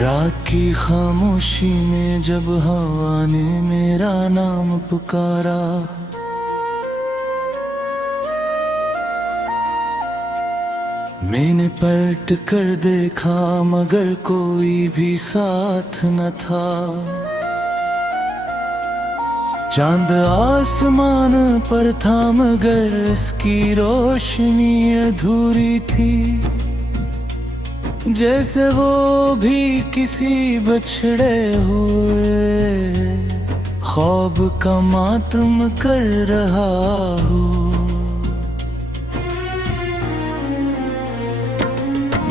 रात की खामोशी में जब हवा ने मेरा नाम पुकारा, मैंने पलट कर देखा मगर कोई भी साथ न था। चांद आसमान पर था मगर इसकी रोशनी अधूरी थी, जैसे वो भी किसी बछड़े हुए ख्वाब का मातम कर रहा हो।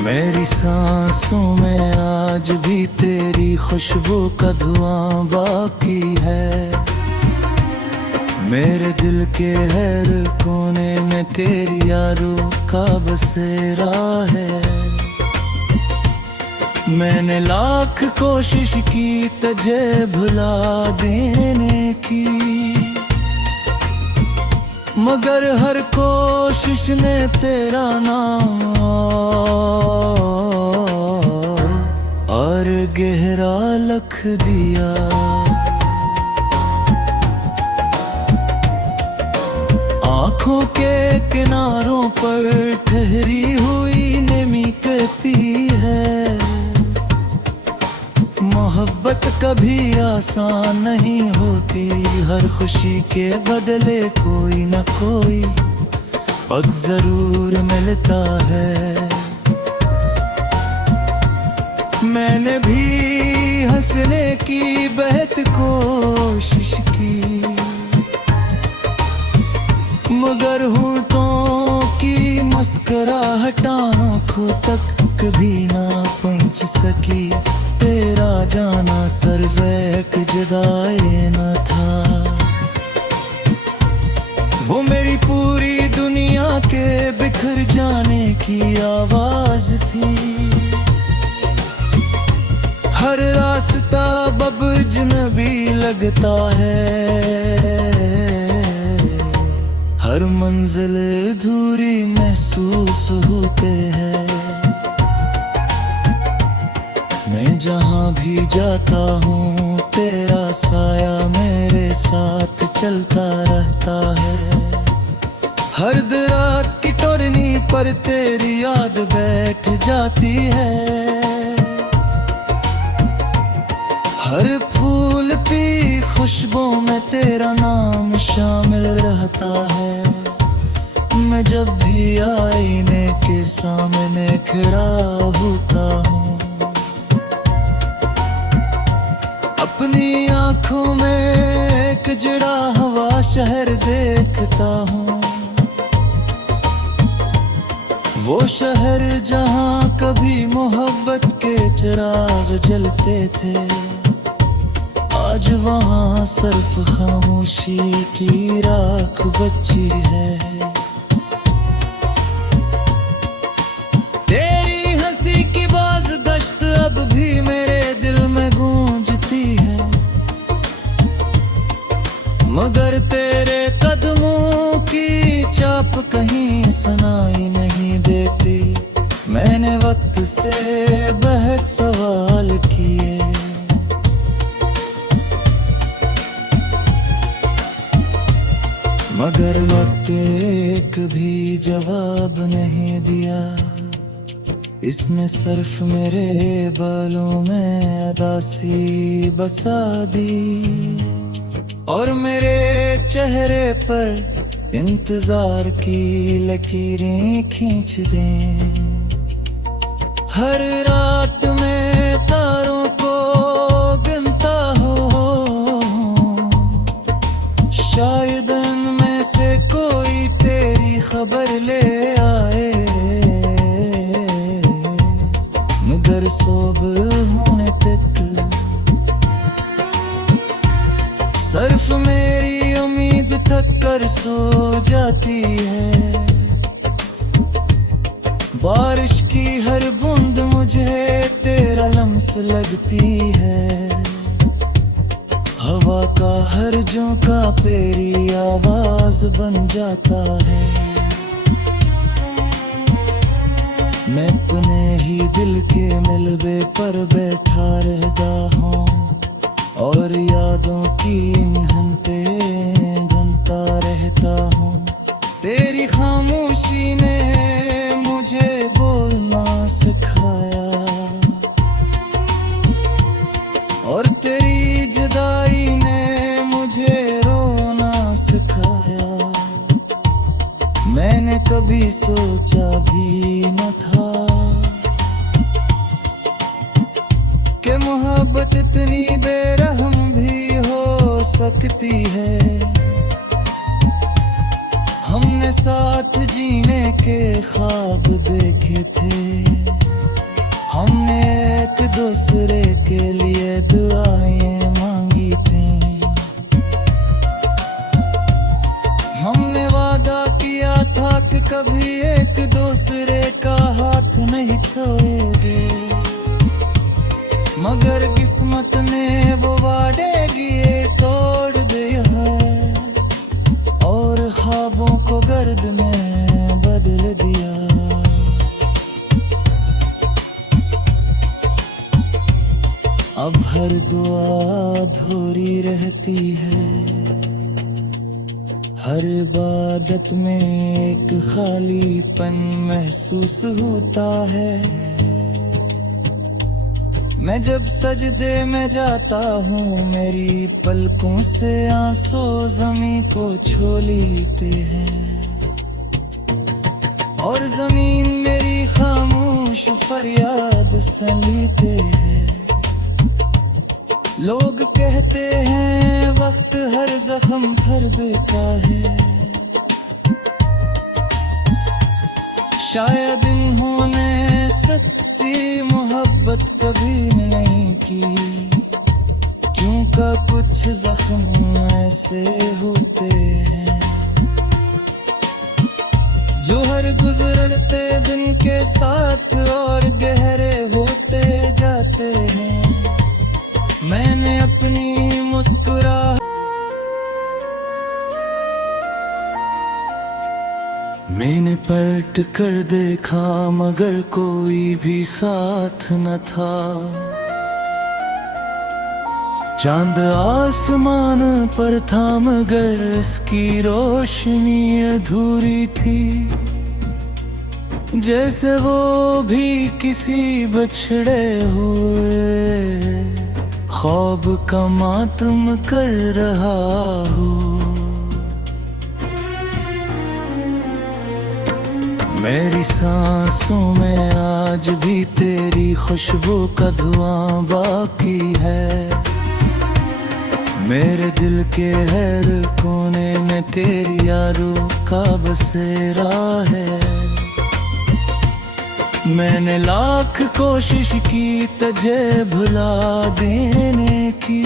मेरी सांसों में आज भी तेरी खुशबू का धुआं बाकी है, मेरे दिल के हर कोने में तेरी यारों का बसेरा है। मैंने लाख कोशिश की तुझे भुला देने की, मगर हर कोशिश ने तेरा नाम और गहरा लिख दिया। आँखों के किनारों पर ठहरी हुई नमी कहती है, मोहब्बत कभी आसान नहीं होती, हर खुशी के बदले कोई न कोई वक्त जरूर मिलता है। मैंने भी हंसने की बेहद कोशिश की, मगर होठों की मुस्कुराहट आँखों तक कभी ना पहुंच सकी। तेरा जाना सर्वैक जुदाई न था, वो मेरी पूरी दुनिया के बिखर जाने की आवाज थी। हर रास्ता अब अजनबी लगता है, हर मंजिल अधूरी महसूस होते हैं। मैं जहाँ भी जाता हूँ तेरा साया मेरे साथ चलता रहता है। हर रात की टोरनी पर तेरी याद बैठ जाती है, हर फूल की खुशबू में तेरा नाम शामिल रहता है। मैं जब भी आईने के सामने खड़ा होता हूँ, अपनी आँखों में एक जड़ा हुआ शहर देखता हूँ, वो शहर जहाँ कभी मोहब्बत के चिराग जलते थे, आज वहाँ सिर्फ खामोशी की राख बची है। तेरी हंसी की बाज़गश्त अब भी मेरे दिल में गूंजती है, मगर तेरे कदमों की चाप कहीं सुनाई नहीं देती। मैंने वक्त से बहुत सवाल किए, मगर वक्त एक भी जवाब नहीं दिया। इसने सिर्फ मेरे बालों में अदासी बसा दी और मेरे चेहरे पर इंतजार की लकीरें खींच दें। हर रात में तारों को गिनता हो, शायद इनमें से कोई तेरी खबर ले आए, मगर सुबह होने तक सिर्फ मेरी उम्मीद थक कर सो जाती है। बारिश की हर बूंद मुझे तेरा लम्स लगती है, हवा का हर झोंका तेरी आवाज बन जाता है। मैं अपने ही दिल के मिलबे पर बैठा रहता हूँ और यादों की ईंधन पे जनता रहता हूँ। तेरी खामोशी ने मुझे बोलना सिखाया और तेरी जुदाई ने मुझे रोना सिखाया। मैंने कभी सोचा भी न था कि मोहब्बत इतनी बेरहम भी हो सकती है। हमने साथ जीने के ख्वाब देखे थे, हमने एक दूसरे के लिए दुआएं मांगी थी। हमने वादा किया था कि कभी एक दूसरे का हाथ नहीं छोड़ेंगे, मगर किस्मत ने वो वादे किए तोड़ दिए हैं और ख्वाबों को गर्द में बदल दिया। अब हर दुआ अधूरी रहती है, हर इबादत में एक खालीपन महसूस होता है। मैं जब सजदे में जाता हूँ मेरी पलकों से आंसू ज़मीं को छू लेते हैं और ज़मीन मेरी खामोश फरियाद सुन लेते हैं। लोग कहते हैं वक्त हर जख्म भर देता है, शायद इन्होंने सच्ची मोहब्बत कभी नहीं की, क्यों का कुछ जख्म ऐसे होते हैं जो हर गुजरते दिन के साथ और गहरे होते जाते हैं। मैंने अपनी मुस्कुराहट मैंने पलट कर देखा मगर कोई भी साथ न था। चांद आसमान पर था मगर इसकी रोशनी अधूरी थी, जैसे वो भी किसी बछड़े हुए ख्वाब का मातम कर रहा हो। मेरी सांसों में आज भी तेरी खुशबू का धुआं बाकी है, मेरे दिल के हर कोने में तेरी यारों का बसेरा है। मैंने लाख कोशिश की तुझे भुला देने की,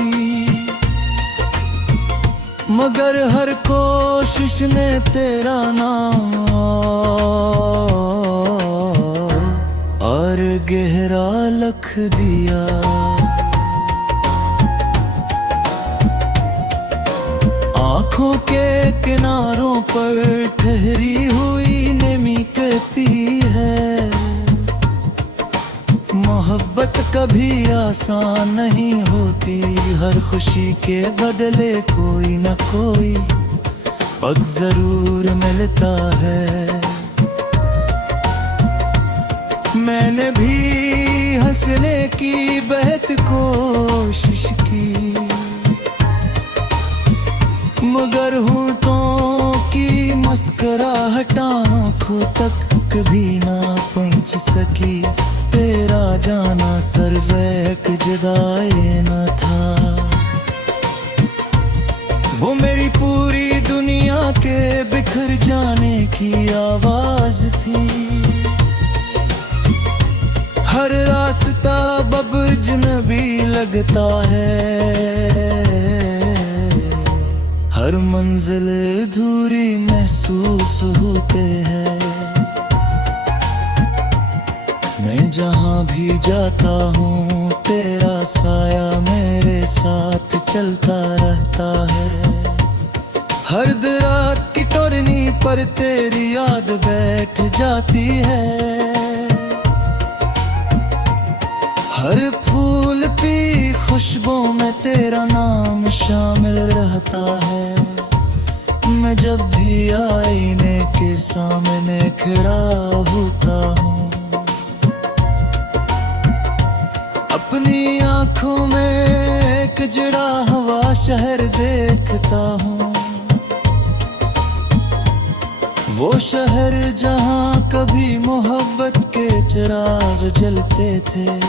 मगर हर कोशिश ने तेरा नाम और गहरा लिख दिया। आँखों के किनारों पर ठहरी हुई नमी कहती है, मोहब्बत कभी आसान नहीं होती, हर खुशी के बदले कोई न कोई वक्त जरूर मिलता है। मैंने भी हंसने की बहुत कोशिश की, मगर होठों की मुस्कुराहट आँखों तक कभी ना पहुंच सकी। तेरा जाना सर्वैक जुदाई न था, वो मेरी पूरी दुनिया के बिखर जाने की आवाज थी। हर रास्ता अब अजनबी लगता है, हर मंजिल अधूरी महसूस होते हैं। मैं जहाँ भी जाता हूँ तेरा साया मेरे साथ चलता रहता है, हर रात की टोरनी पर तेरी याद बैठ जाती है। हर फूल की खुशबू में तेरा नाम शामिल रहता है। मैं जब भी आईने के सामने खड़ा होता हूँ, अपनी आंखों में एक जड़ा हुआ शहर देखता हूँ। वो शहर जहाँ कभी मोहब्बत के चिराग जलते थे,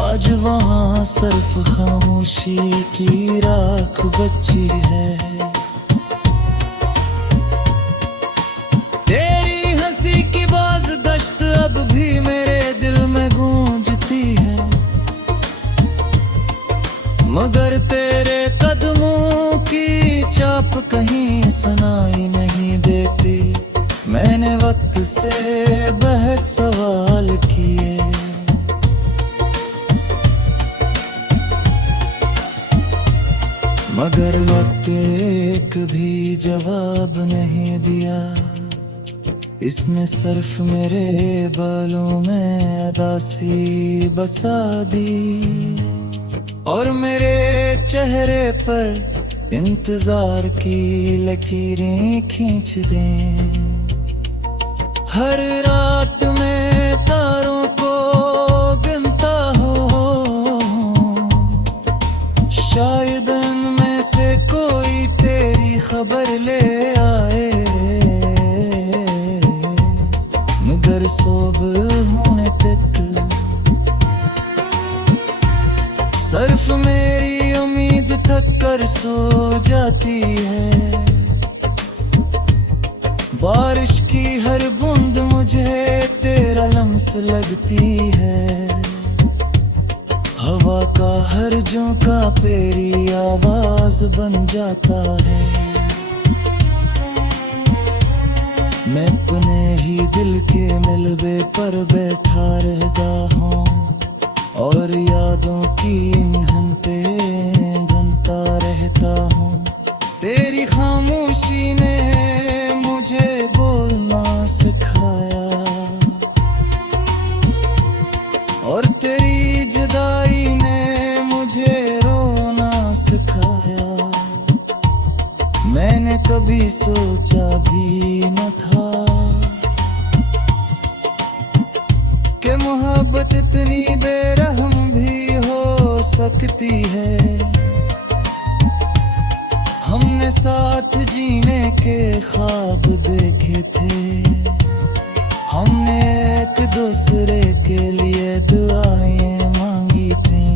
आज वहाँ सिर्फ खामोशी की राख बची है। तेरी हंसी की बाज़दश्त अब भी मेरे दिल में गूंजती है, मगर तेरे कदमों की चाप कहीं सुनाई नहीं देती। मैंने वक्त से बहुत सवाल किए, मगर वक्त एक भी जवाब नहीं दिया। इसने सिर्फ मेरे बालों में अदासी बसा दी और मेरे चेहरे पर इंतजार की लकीरें खींच दें। हर रात में तारों को गिनता हो, शायद उनमें से कोई तेरी खबर ले आए, मगर सुबह होने तक सिर्फ मेरी उम्मीद थक कर सो जाती है। बारिश की हर बूंद मुझे तेरा लम्स लगती है, हवा का हर झोंका तेरी आवाज बन जाता है। मैं अपने ही दिल के मिलबे पर बैठा रहता हूँ और यादों की ईंधन पे बनता रहता हूँ। तेरी खामोशी ने मुझे बोलना सिखाया और तेरी जुदाई ने मुझे रोना सिखाया। मैंने कभी सोचा भी न था कि मोहब्बत इतनी बेरहम भी हो सकती है। हमने साथ जीने के ख्वाब देखे थे, हमने एक दूसरे के लिए दुआएं मांगी थी।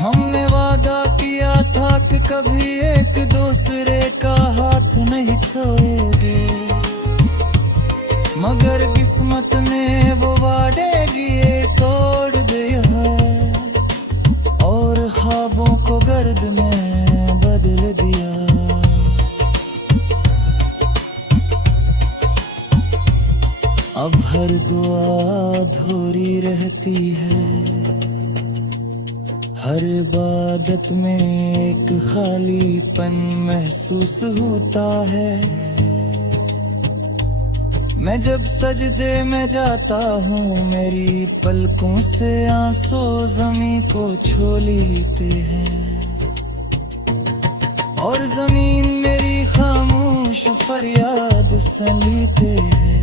हमने वादा किया था कि कभी एक दूसरे का हाथ नहीं छोड़ेंगे, मगर किस्मत ने वो वादे किए तोड़ दिए हैं और ख्वाबों को गर्द में बदल दिया। अब हर दुआ अधूरी रहती है, हर इबादत में एक खालीपन महसूस होता है। मैं जब सजदे में जाता हूँ, मेरी पलकों से आंसू ज़मीं को छू लेते हैं और ज़मीन मेरी खामोश फरियाद सुन लेते हैं।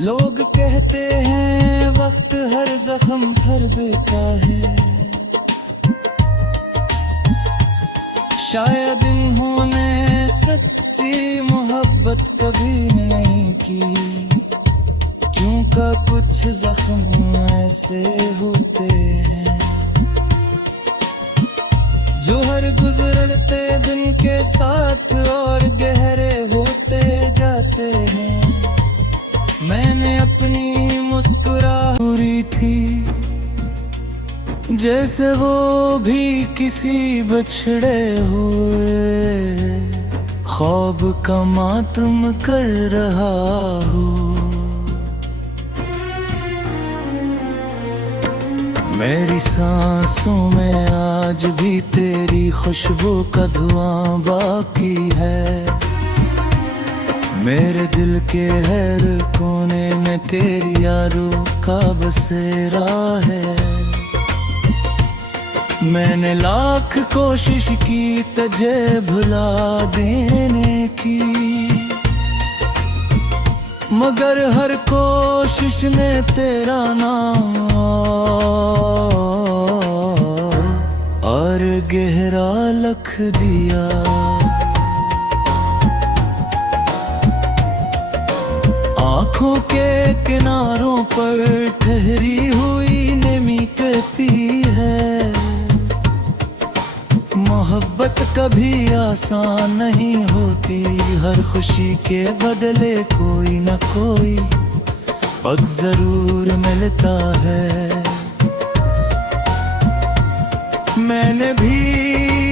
लोग कहते हैं वक्त हर जख्म भर देता है, शायद इन्होंने सच्ची मोहब्बत कभी नहीं की, क्यों का कुछ जख्म ऐसे होते हैं जो हर गुजरते दिन के साथ और गहरे होते जाते हैं। मैंने अपनी मुस्कुराहट थी जैसे वो भी किसी बछड़े हुए ख्वाब का मातम कर रहा हूँ। मेरी सांसों में आज भी तेरी खुशबू का धुआं बाकी है, मेरे दिल के हर कोने में तेरी यारों का बसेरा है। मैंने लाख कोशिश की तुझे भुला देने की, मगर हर कोशिश ने तेरा नाम और गहरा लिख दिया। आँखों के किनारों पर ठहरी हुई नमी कहती है, मोहब्बत कभी आसान नहीं होती। हर खुशी के बदले कोई न कोई पग जरूर मिलता है। मैंने भी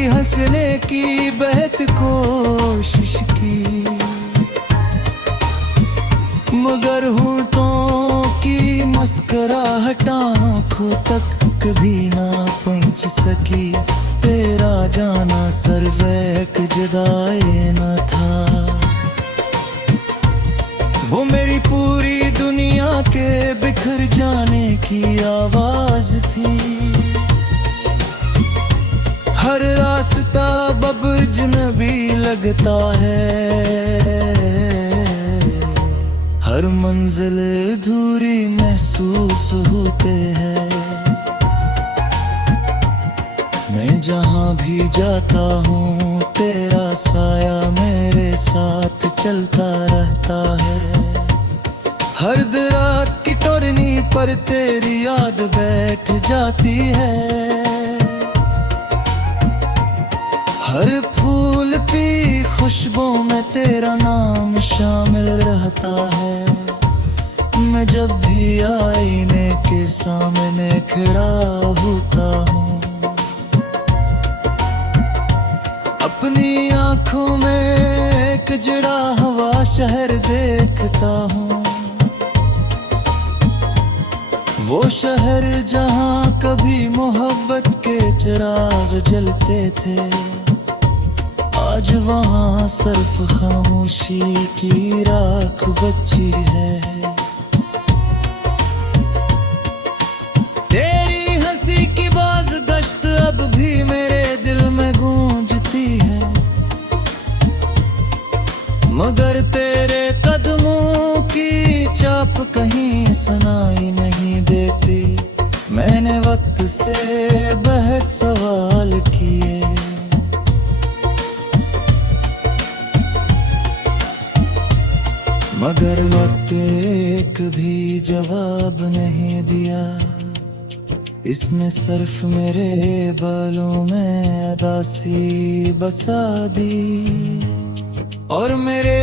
हंसने की बहुत कोशिश की, मगर होठों की मुस्कुराहट आँखों तक कभी ना पहुंच सकी। तेरा जाना सर्वैक जुदाई न था, वो मेरी पूरी दुनिया के बिखर जाने की आवाज थी। हर रास्ता अब अजनबी लगता है, हर मंजिल अधूरी महसूस होते हैं। मैं जहाँ भी जाता हूँ तेरा साया मेरे साथ चलता रहता है। हर रात की टोरनी पर तेरी याद बैठ जाती है। हर फूल की खुशबू में तेरा नाम शामिल रहता है। मैं जब भी आईने के सामने खड़ा होता हूँ, अपनी आँखों में एक जड़ा हुआ शहर देखता हूँ। वो शहर जहाँ कभी मोहब्बत के चिराग जलते थे, आज वहाँ सिर्फ खामोशी की राख बची है। तेरी हंसी की बाज़गश्त अब भी मेरे दिल में गूंजती है, मगर तेरे कदमों की चाप कहीं सुनाई नहीं देती। मैंने वक्त से बहुत सवाल किए, मगर वक्त एक भी जवाब नहीं दिया। इसने सिर्फ मेरे बालों में उदासी बसा दी और मेरे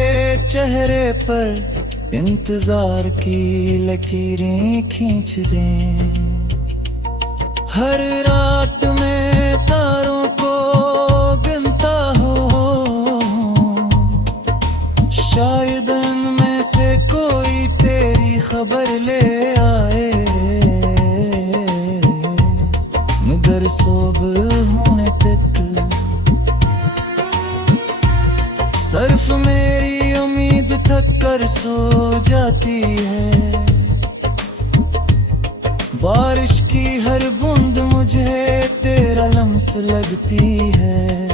चेहरे पर इंतजार की लकीरें खींच दें। हर रात में तारों को गिनता हो, शायद उनमें से कोई तेरी खबर ले आए, मगर सुबह होने तक सिर्फ मेरी उम्मीद थक कर सो जाती है। बारिश की हर बूंद मुझे तेरा लम्स लगती है।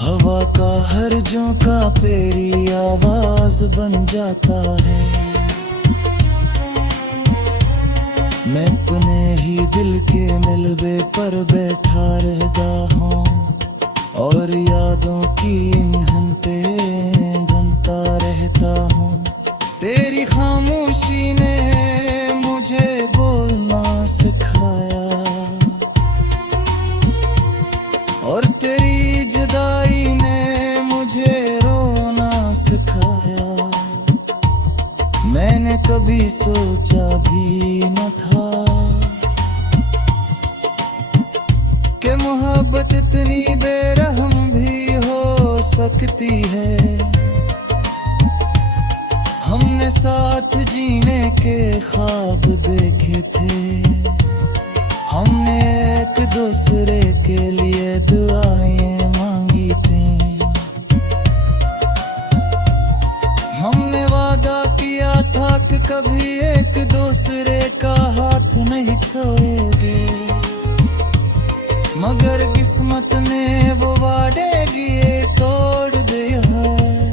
हवा का हर झोंका तेरी आवाज बन जाता है। मैं अपने ही दिल के मिलबे पर बैठा रहता हूँ और यादों की घंटे घंटा रहता हूँ। तेरी खामोशी ने मुझे बोलना सिखाया और तेरी जुदाई ने मुझे रोना सिखाया। मैंने कभी सोचा भी न था कि मोहब्बत इतनी बेरहम भी हो सकती है। हमने साथ जीने के ख्वाब देखे थे, हमने एक दूसरे के लिए दुआएं मांगी थी, कभी एक दूसरे का हाथ नहीं छोड़ेंगे, मगर किस्मत ने वो वादे किए तोड़ दिया है,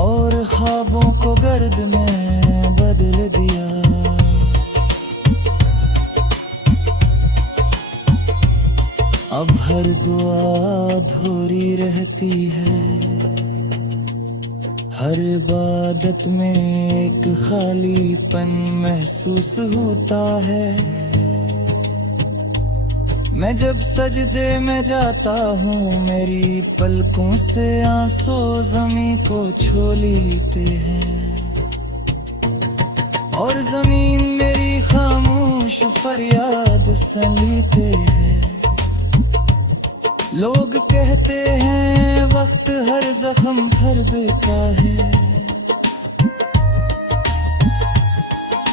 और ख्वाबों को गर्द में बदल दिया। अब हर दुआ अधूरी रहती है, हर इबादत में एक खालीपन महसूस होता है। मैं जब सजदे में जाता हूँ, मेरी पलकों से आंसू ज़मीं को छू लेते हैं, और ज़मीन मेरी खामोश फरियाद सुन लेते हैं। लोग कहते हैं वक्त हर जख्म भर देता है,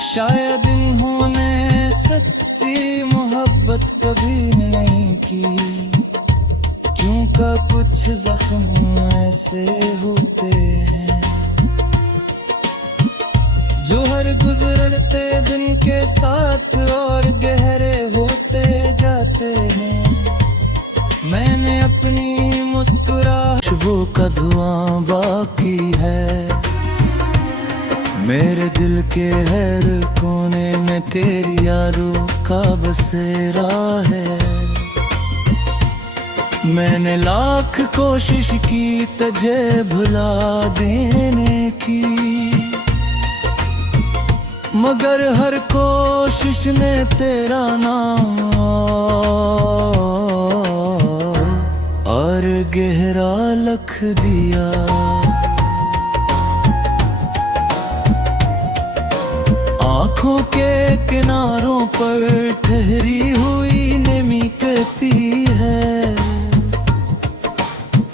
शायद इन्होंने सच्ची मोहब्बत कभी नहीं की, क्यों का कुछ जख्म ऐसे होते हैं जो हर गुजरते दिन के साथ और गहरे होते जाते हैं। मैंने अपनी मुस्कुराहट खुशबू का धुआं बाकी है, मेरे दिल के हर कोने में तेरी यारों का बसेरा है। मैंने लाख कोशिश की तुझे भुला देने की, मगर हर कोशिश ने तेरा नाम और गहरा लिख दिया। आँखों के किनारों पर ठहरी हुई नमी कहती है,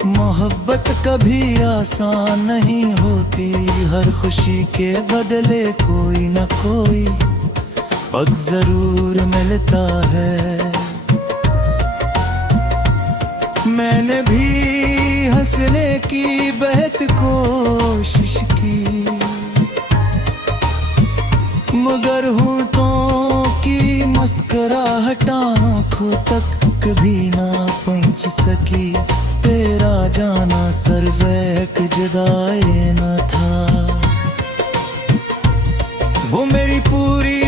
मोहब्बत कभी आसान नहीं होती, हर खुशी के बदले कोई न कोई वक्त जरूर मिलता है। मैंने भी हंसने की बहुत कोशिश की, मगर होठों की मुस्कुराहट आँखों तक कभी ना पहुंच सकी। तेरा जाना सर्वैक जुदाई न था, वो मेरी पूरी